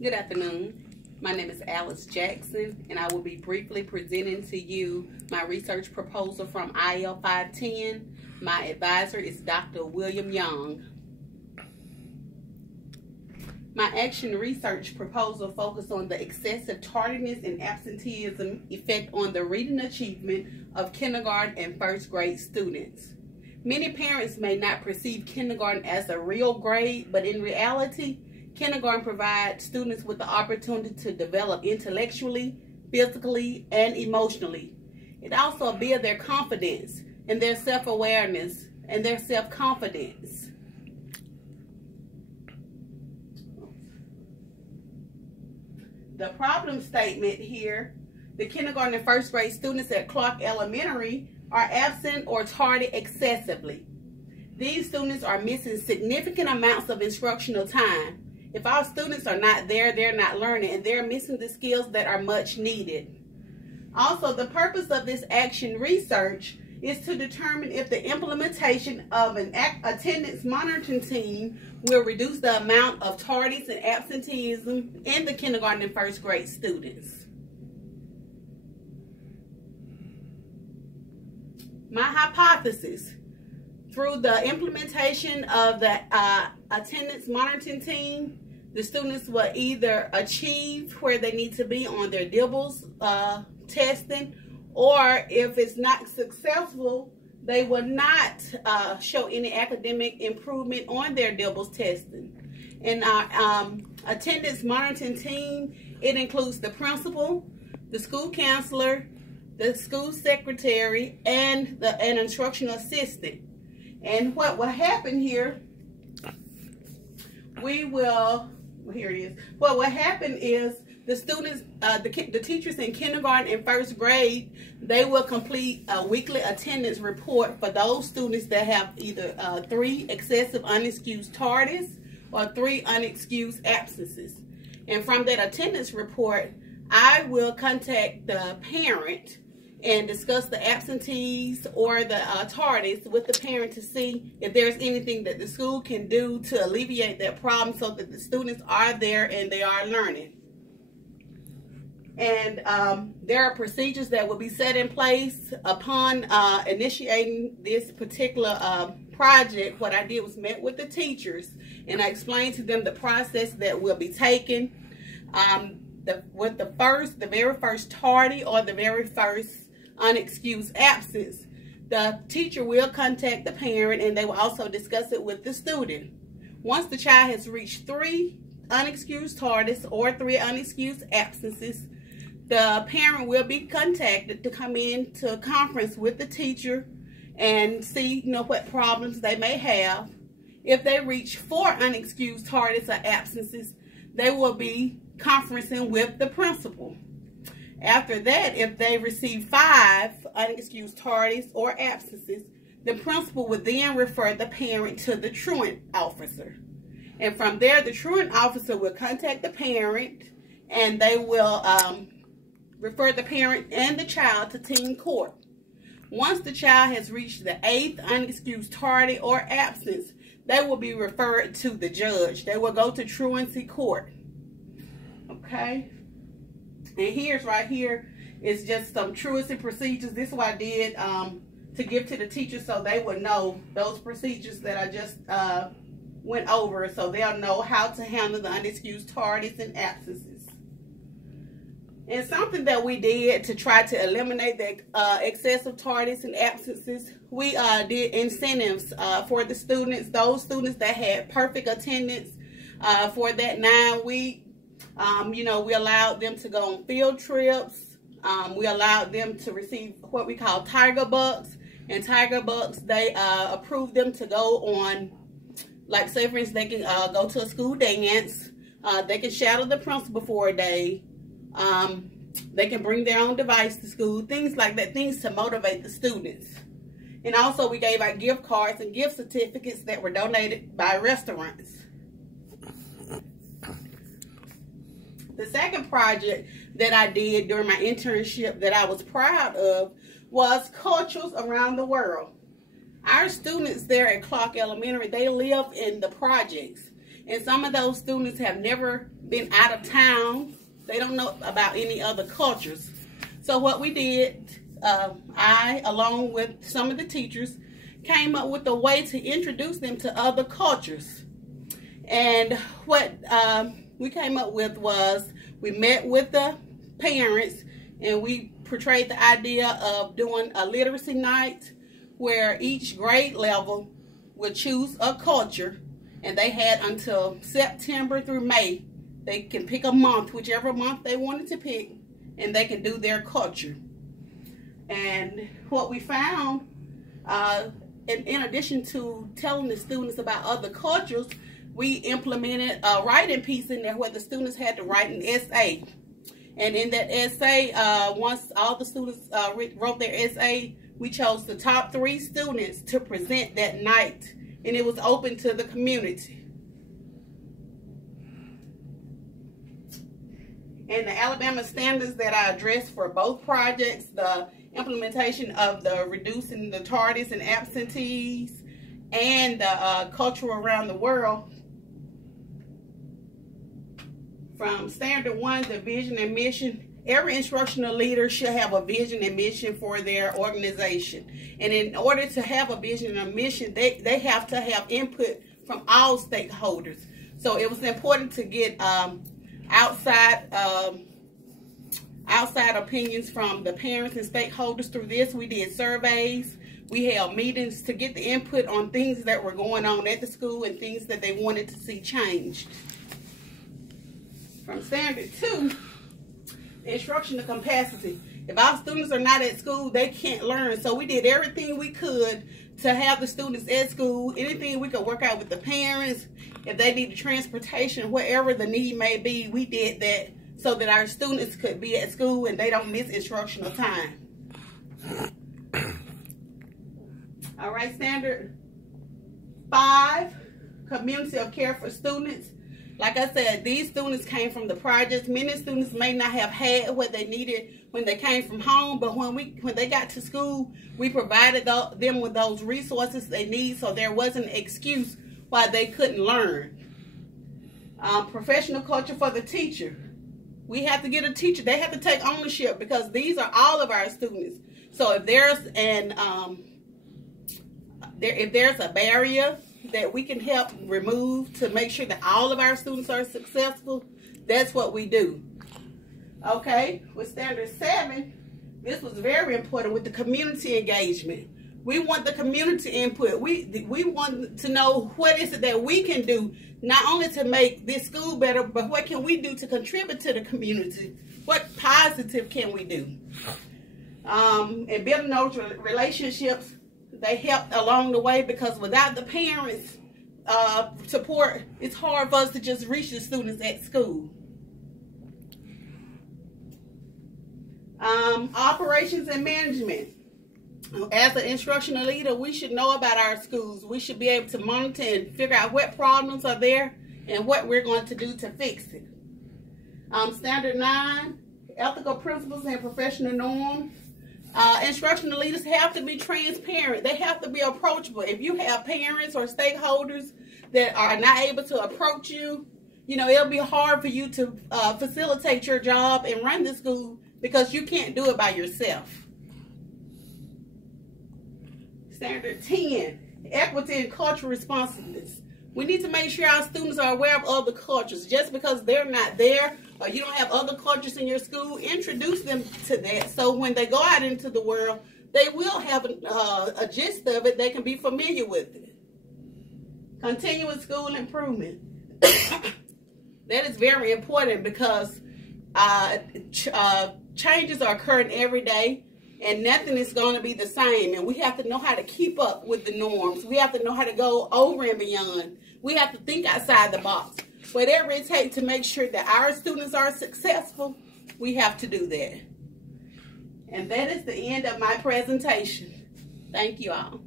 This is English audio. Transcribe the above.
Good afternoon. My name is Alice Jackson, and I will be briefly presenting to you my research proposal from IL 510. My advisor is Dr. William Young. My action research proposal focused on the excessive tardiness and absenteeism effect on the reading achievement of kindergarten and first grade students. Many parents may not perceive kindergarten as a real grade, but in reality, kindergarten provides students with the opportunity to develop intellectually, physically, and emotionally. It also builds their confidence and their self-awareness and their self-confidence. The problem statement here: the kindergarten and first grade students at Clark Elementary are absent or tardy excessively. These students are missing significant amounts of instructional time. If our students are not there, they're not learning, and they're missing the skills that are much needed. Also, the purpose of this action research is to determine if the implementation of an attendance monitoring team will reduce the amount of tardiness and absenteeism in the kindergarten and first grade students. My hypothesis: through the implementation of the attendance monitoring team, the students will either achieve where they need to be on their DIBELS testing, or if it's not successful, they will not show any academic improvement on their DIBELS testing. And our attendance monitoring team, it includes the principal, the school counselor, the school secretary, and an instructional assistant. And what will happen here, here it is. What will happen is the students, the teachers in kindergarten and first grade, they will complete a weekly attendance report for those students that have either 3 excessive unexcused tardies or 3 unexcused absences. And from that attendance report, I will contact the parent and discuss the absentees or the tardies with the parent to see if there's anything that the school can do to alleviate that problem so that the students are there and they are learning. And there are procedures that will be set in place upon initiating this particular project. What I did was met with the teachers, and I explained to them the process that will be taken. With the very first tardy or the very first unexcused absence, the teacher will contact the parent, and they will also discuss it with the student. Once the child has reached 3 unexcused tardies or 3 unexcused absences, the parent will be contacted to come in to a conference with the teacher and see, what problems they may have. If they reach 4 unexcused tardies or absences, they will be conferencing with the principal. After that, if they receive 5 unexcused tardies or absences, the principal would then refer the parent to the truant officer. And from there, the truant officer will contact the parent, and they will refer the parent and the child to teen court. Once the child has reached the 8th unexcused tardy or absence, they will be referred to the judge. They will go to truancy court. Okay? And right here is just some truancy procedures. This is what I did to give to the teachers so they would know those procedures that I just went over, so they'll know how to handle the unexcused tardies and absences. And something that we did to try to eliminate the excessive tardies and absences, we did incentives for the students, those students that had perfect attendance for that 9 week. We allowed them to go on field trips. We allowed them to receive what we call Tiger Bucks. And Tiger Bucks, they approved them to go on, like, say for instance, they can go to a school dance. They can shadow the principal for a day. They can bring their own device to school, things like that, things to motivate the students. And also we gave out gift cards and gift certificates that were donated by restaurants. The second project that I did during my internship that I was proud of was Cultures Around the World. Our students there at Clark Elementary, they live in the projects. And some of those students have never been out of town. They don't know about any other cultures. So what we did, I, along with some of the teachers, came up with a way to introduce them to other cultures. And what we came up with was, we met with the parents and we portrayed the idea of doing a literacy night where each grade level would choose a culture, and they had until September through May. They can pick a month, whichever month they wanted to pick, and they can do their culture. And what we found, in addition to telling the students about other cultures, we implemented a writing piece in there where the students had to write an essay. And in that essay, once all the students wrote their essay, we chose the top 3 students to present that night, and it was open to the community. And the Alabama standards that I addressed for both projects, the implementation of the reducing the tardies and absentees, and the culture around the world, from standard 1, the vision and mission. Every instructional leader should have a vision and mission for their organization. And in order to have a vision and a mission, they have to have input from all stakeholders. So it was important to get outside opinions from the parents and stakeholders through this. We did surveys. We held meetings to get the input on things that were going on at the school and things that they wanted to see changed. From standard 2, instructional capacity. If our students are not at school, they can't learn. So we did everything we could to have the students at school. Anything we could work out with the parents. If they needed transportation, whatever the need may be, we did that so that our students could be at school and they don't miss instructional time. All right, standard 5, community of care for students. Like I said, these students came from the projects. Many students may not have had what they needed when they came from home, but when they got to school, we provided them with those resources they need, so there wasn't an excuse why they couldn't learn. Professional culture for the teacher. We have to get a teacher. They have to take ownership because these are all of our students. So if there's if there's a barrier that we can help remove to make sure that all of our students are successful, that's what we do. Okay, with standard 7, this was very important with the community engagement. We want the community input. We want to know what is it that we can do, not only to make this school better, but what can we do to contribute to the community? What positive can we do? And building those relationships, they helped along the way, because without the parents' support, it's hard for us to just reach the students at school. Operations and management. As an instructional leader, we should know about our schools. We should be able to monitor and figure out what problems are there and what we're going to do to fix it. Standard 9, ethical principles and professional norms. Instructional leaders have to be transparent. They have to be approachable. If you have parents or stakeholders that are not able to approach you, it'll be hard for you to facilitate your job and run the school, because you can't do it by yourself. Standard 10, equity and cultural responsiveness. We need to make sure our students are aware of other cultures. Just because they're not there or you don't have other cultures in your school, introduce them to that, so when they go out into the world, they will have a gist of it. They can be familiar with it. Continuous school improvement. That is very important, because changes are occurring every day, and nothing is going to be the same, and we have to know how to keep up with the norms. We have to know how to go over and beyond. We have to think outside the box. Whatever it takes to make sure that our students are successful, we have to do that. And that is the end of my presentation. Thank you all.